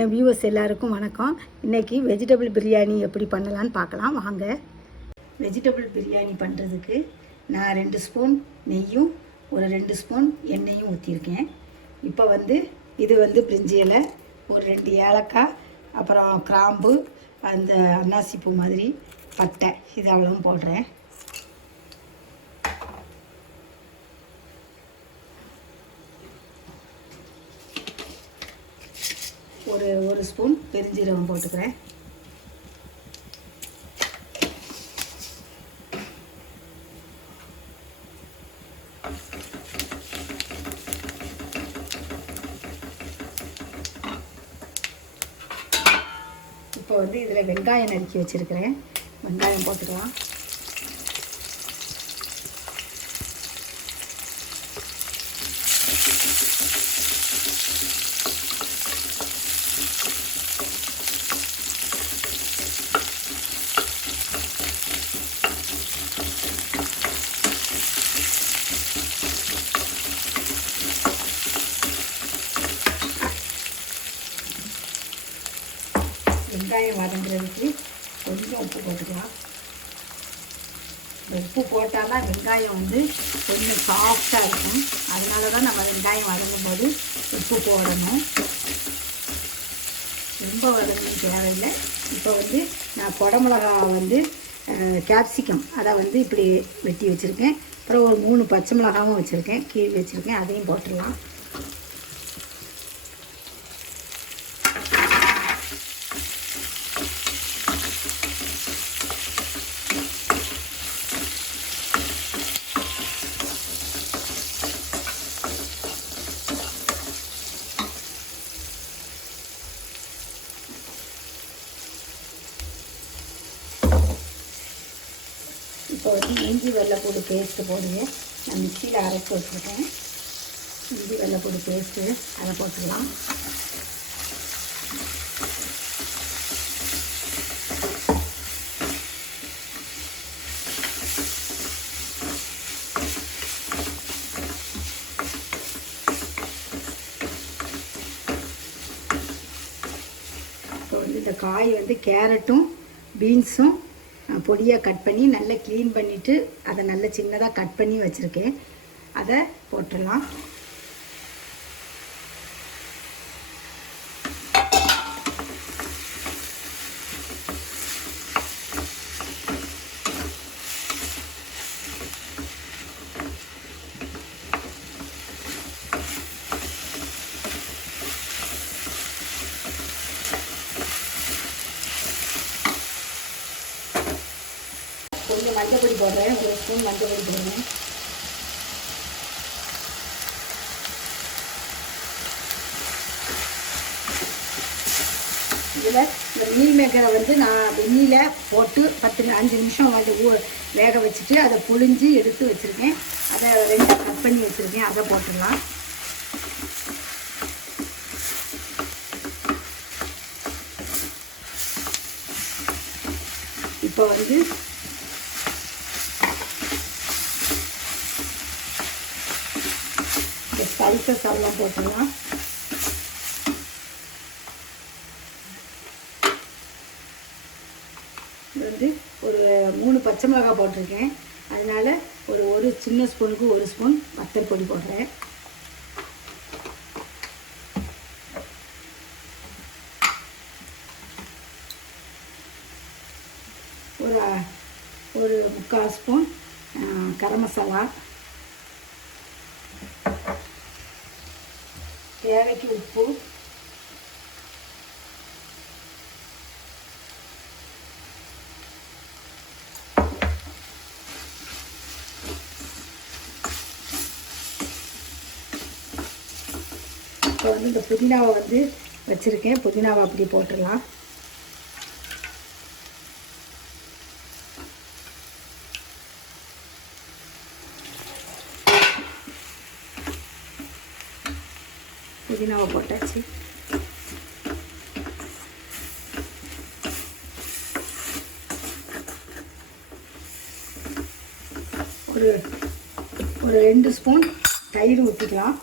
என் viewers எல்லாருக்கும் வணக்கம். இன்றைக்கி வெஜிடபிள் பிரியாணி எப்படி பண்ணலான்னு பார்க்கலாம் வாங்க. வெஜிடபிள் பிரியாணி பண்ணுறதுக்கு நான் 2 ஸ்பூன் நெய்யும் ஒரு 2 ஸ்பூன் எண்ணெயும் ஊற்றிருக்கேன். இப்போ இது பிரிஞ்சி இலை, ஒரு 2 ஏலக்காய், அப்புறம் கிராம்பு, அந்த அன்னாசிப்பூ மாதிரி பட்டை, இது அவ்வளவும் போடுறேன். ஒரு ஸ்பூன் பெருஞ்சீரகம் போட்டுக்கிறேன். இப்போ இதில் வெங்காயம் நறுக்கி வச்சுருக்கிறேன். வெங்காயம் போட்டுக்கலாம். வெங்காயம் வதங்குறதுக்கு கொஞ்சம் உப்பு போட்டுக்கலாம். இந்த உப்பு போட்டால் தான் வெங்காயம் கொஞ்சம் சாஃப்டாக இருக்கும். அதனால தான் நம்ம வெங்காயம் வதங்கும் போது உப்பு போடணும். ரொம்ப வதங்கணும் தேவையில்லை. இப்போ நான் குடமிளகா கேப்சிகம் அதை இப்படி வெட்டி வச்சுருக்கேன். அப்புறம் ஒரு 3 பச்சை மிளகாவும் வச்சுருக்கேன், கீழே வச்சுருக்கேன். அதையும் போட்டுடலாம். இப்போ இஞ்சி வெள்ளைப்பூடு பேஸ்ட்டு போடுங்க. நான் மிக்சியில் அரைச்சி வச்சுருக்கேன். இஞ்சி வெள்ளைப்பூடு பேஸ்ட்டு அதை போட்டுக்கலாம். இப்போ இந்த காய் கேரட்டும் பீன்ஸும் பொடியாக கட் பண்ணி நல்லா க்ளீன் பண்ணிவிட்டு அதை நல்லா சின்னதாக கட் பண்ணி வச்சுருக்கேன். அதை போட்டுடலாம். கொஞ்சம் மஞ்சள் பொடி போடுறேன். 1 ஸ்பூன் மஞ்சள் பொடி போடுறேன். இதில் இந்த மீல் மேக்கரை நான் வெந்நியில் போட்டு 5 நிமிஷம் வேக வச்சுட்டு அதை புழிஞ்சு எடுத்து வச்சுருக்கேன். அதை 2 கட் பண்ணி வச்சுருக்கேன். அதை போட்டுடலாம். இப்போ ஸ்பைசஸ் எல்லாம் போட்டுடலாம். இது ஒரு 3 பச்சை மிளகாய் போட்டிருக்கேன். அதனால் ஒரு சின்ன ஸ்பூனுக்கு 1 ஸ்பூன் வத்தல் பொடி போடுறேன். ஒரு 3/4 ஸ்பூன் கரம் மசாலா, தேவைக்கு உப்பு, இப்போ இந்த புதினாவை வச்சுருக்கேன். புதினாவை அப்படி போட்டுடலாம். புதினாவை போட்டாச்சு. ஒரு 2 ஸ்பூன் தயிர் ஊற்றிக்கலாம்.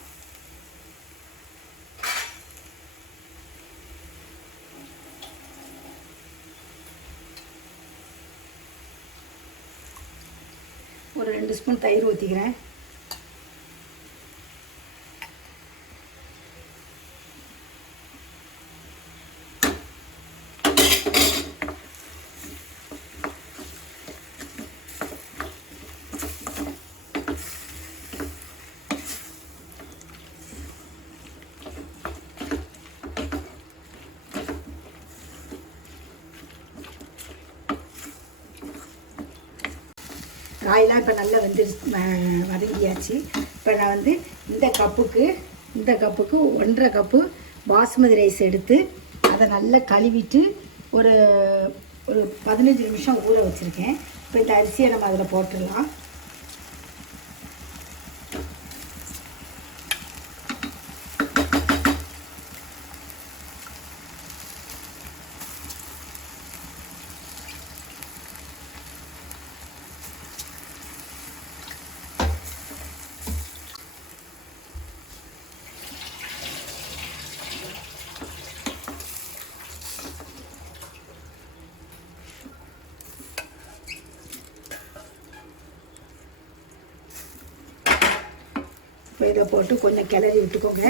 ஒரு 2 ஸ்பூன் தயிர் ஊற்றிக்கிறேன். காயெல்லாம் இப்போ நல்லா வதங்கியாச்சு. இப்போ நான் வந்து இந்த கப்புக்கு 1.5 கப்பு பாஸ்மதி ரைஸ் எடுத்து அதை நல்லா கழுவிட்டு ஒரு 15 நிமிஷம் ஊற வச்சுருக்கேன். இப்போ இந்த அரிசியை நம்ம அதில் போட்டுடலாம். இப்போ இதை போட்டு கொஞ்சம் கிளறி விட்டுக்கோங்க.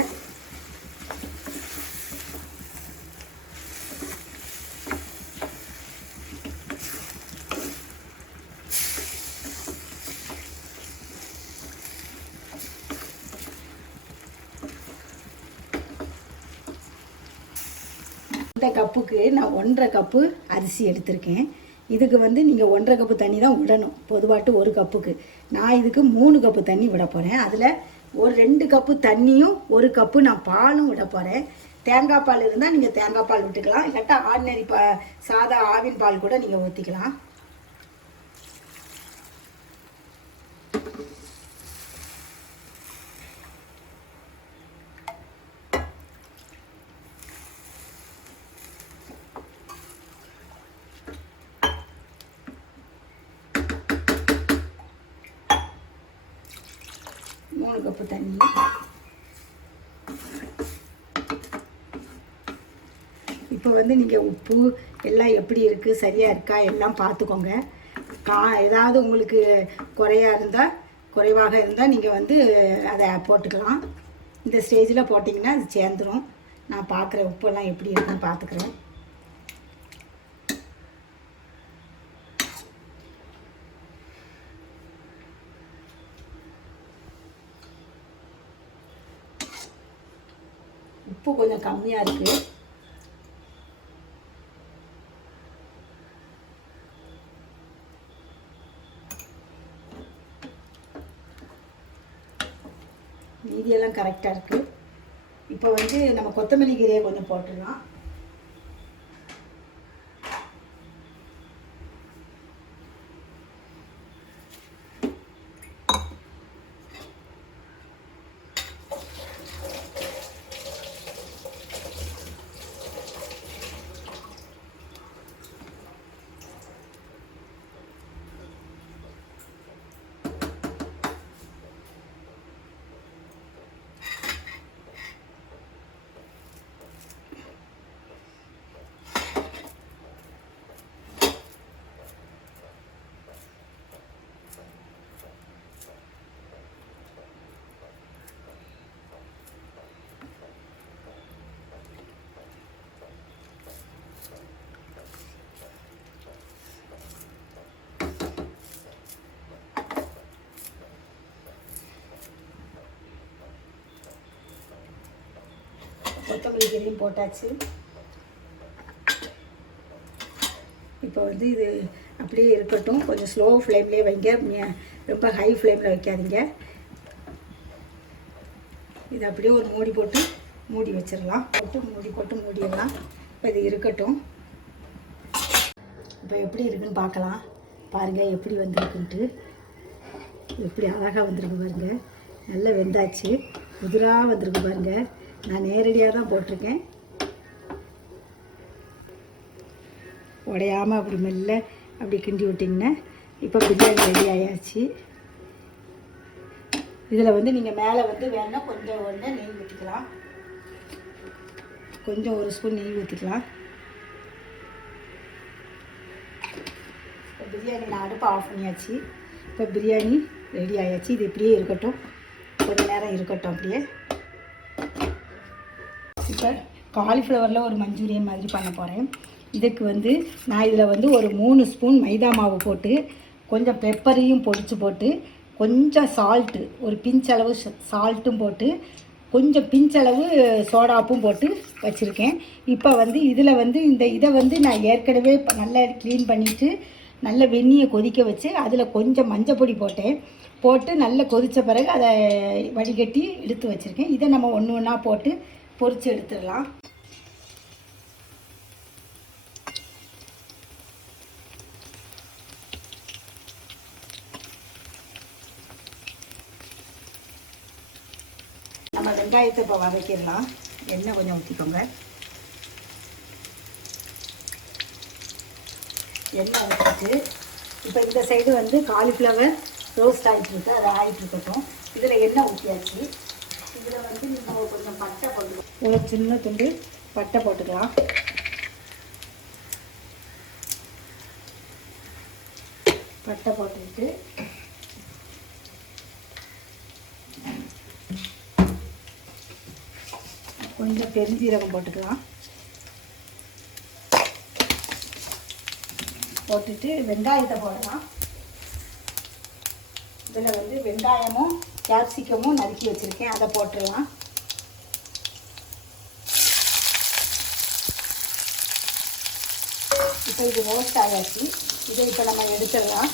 இந்த கப்புக்கு நான் 1.5 கப்பு அரிசி எடுத்திருக்கேன். இதுக்கு வந்து நீங்கள் 1.5 கப்பு தண்ணி தான் விடணும். பொதுவாட்டு 1 கப்புக்கு நான் இதுக்கு 3 கப்பு தண்ணி விட போகிறேன். அதில் ஒரு 2 கப்பு தண்ணியும் 1 கப்பு நான் பாலும் விட போகிறேன். தேங்காய் பால் இருந்தால் நீங்கள் தேங்காய் பால் விட்டுக்கலாம், இல்லாட்டா ஆர்டினரி சாதா ஆவின் பால் கூட நீங்கள் ஊற்றிக்கலாம். கப்பு தண்ணி. இப்போ வந்து நீங்கள் உப்பு எல்லாம் எப்படி இருக்குது, சரியாக இருக்கா எல்லாம் பார்த்துக்கோங்க. ஏதாவது உங்களுக்கு குறைவாக இருந்தால் நீங்கள் வந்து அதை போட்டுக்கலாம். இந்த ஸ்டேஜில் போட்டிங்கன்னா அது சேர்ந்துடும். நான் பார்க்குறேன் உப்பெல்லாம் எப்படி இருக்குன்னு பார்த்துக்கிறேன். உப்பு கொஞ்சம் கம்மியாக இருக்குது. மீதியெல்லாம் கரெக்டாக இருக்குது. இப்போ வந்து நம்ம கொத்தமல்லி கீரையை கொஞ்சம் போட்டுடலாம். கொத்தமல்லி கீரையும் போட்டாச்சு. இப்போ வந்து இது அப்படியே இருக்கட்டும். கொஞ்சம் ஸ்லோ ஃப்ளேம்லேயே வைங்க, ரொம்ப ஹை ஃப்ளேமில் வைக்காதீங்க. இது அப்படியே ஒரு மூடி போட்டு மூடி வச்சிடலாம். மூடிடலாம். இப்போ இது இருக்கட்டும். இப்போ எப்படி இருக்குன்னு பார்க்கலாம். பாருங்கள் எப்படி வந்திருக்குன்ட்டு. எப்படி அழகாக வந்திருக்கு பாருங்கள். நல்லா வெந்தாச்சு, உதிராக வந்திருக்கு பாருங்கள். நான் நேரடியாக தான் போட்டிருக்கேன். உடையாமல் அப்படி மெல்ல அப்படி கிண்டி விட்டிங்கன்னா இப்போ பிரியாணி ரெடி ஆயாச்சு. இதில் வந்து நீங்கள் மேலே வந்து வேணால் கொஞ்சம் நெய் ஊற்றிக்கலாம். கொஞ்சம் 1 ஸ்பூன் நெய் ஊற்றிக்கலாம். பிரியாணி நான் அடுப்பை ஆஃப் பண்ணியாச்சு. இப்போ பிரியாணி ரெடி ஆயாச்சு. இது இப்படியே இருக்கட்டும், கொஞ்சம் நேரம் இருக்கட்டும் அப்படியே. இப்போ காலிஃப்ளவரில் ஒரு மஞ்சூரியன் மாதிரி பண்ண போகிறேன். இதுக்கு வந்து நான் இதில் வந்து ஒரு 3 ஸ்பூன் மைதா மாவு போட்டு, கொஞ்சம் பெப்பரையும் பொடிச்சு போட்டு, கொஞ்சம் சால்ட்டு, ஒரு பிஞ்சளவு சால்ட்டும் போட்டு, கொஞ்சம் பிஞ்சளவு சோடாப்பும் போட்டு வச்சுருக்கேன். இப்போ வந்து இதில் வந்து இதை வந்து நான் ஏற்கனவே நல்லா க்ளீன் பண்ணிவிட்டு நல்ல வெந்நியை கொதிக்க வச்சு அதில் கொஞ்சம் மஞ்சள் பொடி போட்டு நல்லா கொதித்த பிறகு அதை வடிகட்டி எடுத்து வச்சுருக்கேன். இதை நம்ம ஒன்று ஒன்றா போட்டு பொரித்து எடுத்துடலாம். நம்ம வெங்காயத்தை இப்போ வதக்கிடலாம். எண்ணெய் கொஞ்சம் ஊற்றிக்கோங்க. எண்ணெய் ஊற்றிட்டு இப்போ இந்த சைடு வந்து காலிஃப்ளவர் ரோஸ்ட் ஆகிட்டுருக்கு, அதை ஆகிட்டுருக்கட்டும். இதில் எண்ணெய் ஊற்றியாச்சு. இதில் வந்து நம்ம கொஞ்சம் பட்டை போட்டுக்கலாம். ஒரு சின்ன துண்டு பட்டை போட்டுக்கலாம். பட்டை போட்டுக்கிட்டு கொஞ்சம் பெருஞ்சீரகம் போட்டுக்கலாம். போட்டுட்டு வெங்காயத்தை போடலாம். இதில் வந்து வெங்காயமும் கேப்சிகமும் நறுக்கி வச்சுருக்கேன், அதை போட்டுடலாம். இப்போ இது ரோஸ்ட் ஆகாச்சு. இதை இப்போ நம்ம எடுத்துடலாம்.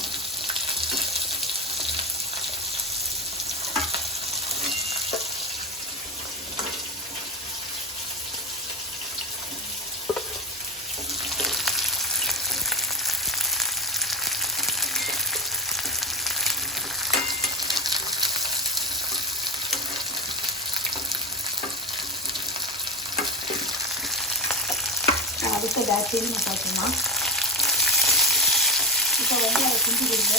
அடுத்த பேட்சையும் நம்ம பார்த்துக்கலாம். இப்போ வந்து அதை கிண்டி கொடுங்க.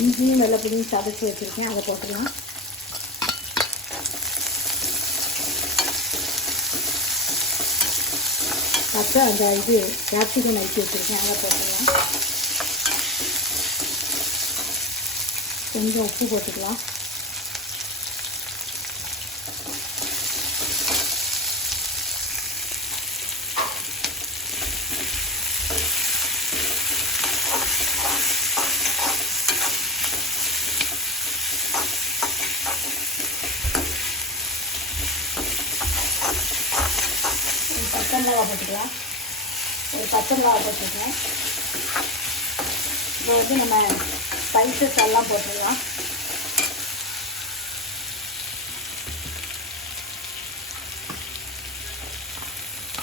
இஞ்சியும் நல்ல பிடிங்கி சதைச்சி வச்சுருக்கேன், அதை போட்டுடலாம். பச்சை அந்த கேப்சிகம் நறுக்கி வச்சுருக்கேன், அதை போட்டுடலாம். கொஞ்சம் உப்பு போட்டுக்கலாம். பச்சை மிளகா போட்டுக்கலாம். ஒரு பச்சை மிளகா போட்டுருக்கேன். இப்போ வந்து நம்ம ஸ்பைசஸ் எல்லாம் போட்டுடலாம்.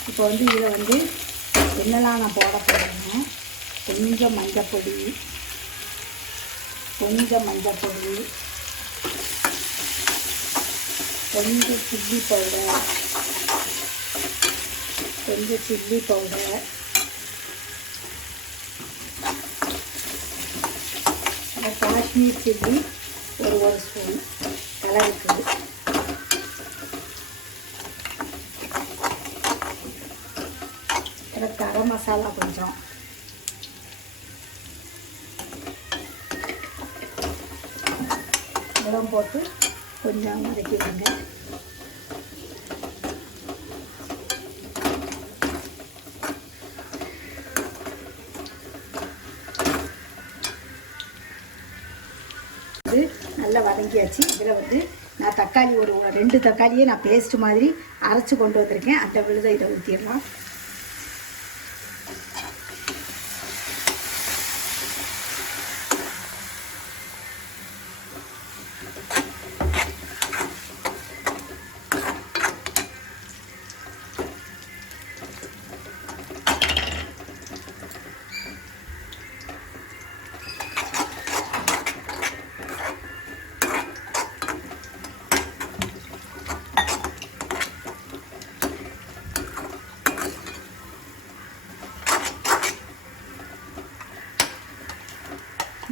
இப்போ வந்து இதில் வந்து என்னெல்லாம் நான் போட போகிறேன்னா, கொஞ்சம் மஞ்சப்பொடி, கொஞ்சம் சில்லி பவுடர், காஷ்மீர் சில்லி ஒரு ஸ்பூன் கலருக்கு, கரம் மசாலா கொஞ்சம், இதெல்லாம் போட்டு கொஞ்சம் வதக்கிடுங்க. நல்லா வதங்கியாச்சு. இதில் வந்து நான் தக்காளி ஒரு 2 தக்காளியை நான் பேஸ்ட் மாதிரி அரைச்சி கொண்டு வந்திருக்கேன், அந்த விழுதை இதை ஊற்றிடலாம்.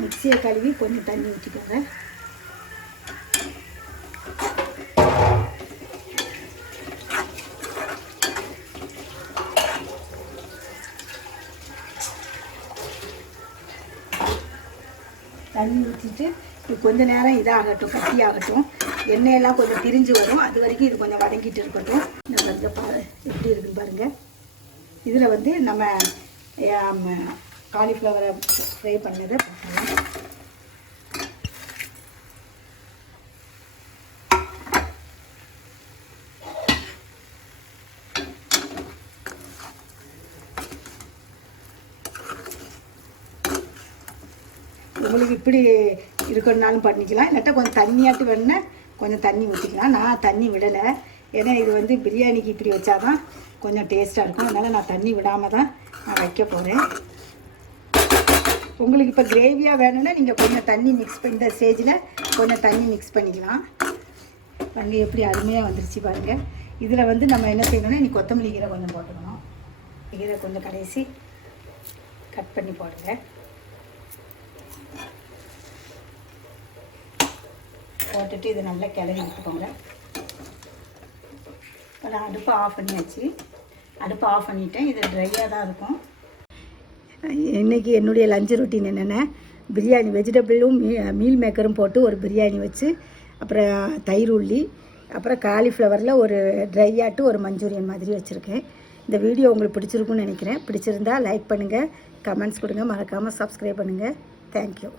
மிக்சியை கழுவி கொஞ்சம் தண்ணி ஊற்றிக்கோங்க. தண்ணி ஊற்றிட்டு இது கொஞ்சம் நேரம் இதாகட்டும், கட்டியாகட்டும். எண்ணெயெல்லாம் கொஞ்சம் பிரிஞ்சு வரும். அது வரைக்கும் இது கொஞ்சம் வதங்கிட்டு இருக்கட்டும். இந்த பாருங்கள் எப்படி இருக்குன்னு பாருங்கள். இதில் வந்து நம்ம காலிஃப்ளவரை ஃப்ரை பண்ணதை பார்க்கலாம். உங்களுக்கு இப்படி இருக்கணும்னாலும் பண்ணிக்கலாம், இல்லாட்டா கொஞ்சம் தண்ணியாட்டு வேணுன்னா கொஞ்சம் தண்ணி ஊற்றிக்கலாம். நான் தண்ணி விடலை, ஏன்னா இது வந்து பிரியாணிக்கு இப்படி வச்சா தான் கொஞ்சம் டேஸ்ட்டாக இருக்கும். அதனால் நான் தண்ணி விடாமல் தான் நான் வைக்க போகிறேன். உங்களுக்கு இப்போ கிரேவியாக வேணும்னா நீங்கள் கொஞ்சம் தண்ணி மிக்ஸ் பண்ணி இந்த ஸ்டேஜில் கொஞ்சம் தண்ணி மிக்ஸ் பண்ணிக்கலாம். பாருங்கள் எப்படி அருமையாக வந்துருச்சு பாருங்கள். இதில் வந்து நம்ம என்ன செய்யணும்னா இனி கொத்தமல்லி கீரை கொஞ்சம் போட்டுக்கணும். கீரை கொஞ்சம் கடைசி கட் பண்ணி போடுங்க. போட்டுட்டு இதை நல்லா கிளறி விட்டுக்கோங்க. இப்போ நான் அடுப்பை ஆஃப் பண்ணியாச்சு. அடுப்பை ஆஃப் பண்ணிவிட்டேன். இது ட்ரையாக தான் இருக்கும். இன்றைக்கி என்னுடைய லஞ்சு ரொட்டீன் என்னென்னா, பிரியாணி வெஜிடபிளும் மீல் மேக்கரும் போட்டு ஒரு பிரியாணி வச்சு, அப்புறம் தயிர் உள்ளி, அப்புறம் காலிஃப்ளவரில் ஒரு ட்ரையாட்டு ஒரு மஞ்சூரியன் மாதிரி வச்சுருக்கேன். இந்த வீடியோ உங்களுக்கு பிடிச்சிருக்குன்னு நினைக்கிறேன். பிடிச்சிருந்தால் லைக் பண்ணுங்கள், கமெண்ட்ஸ் கொடுங்க, மறக்காமல் சப்ஸ்கிரைப் பண்ணுங்கள். தேங்க்யூ.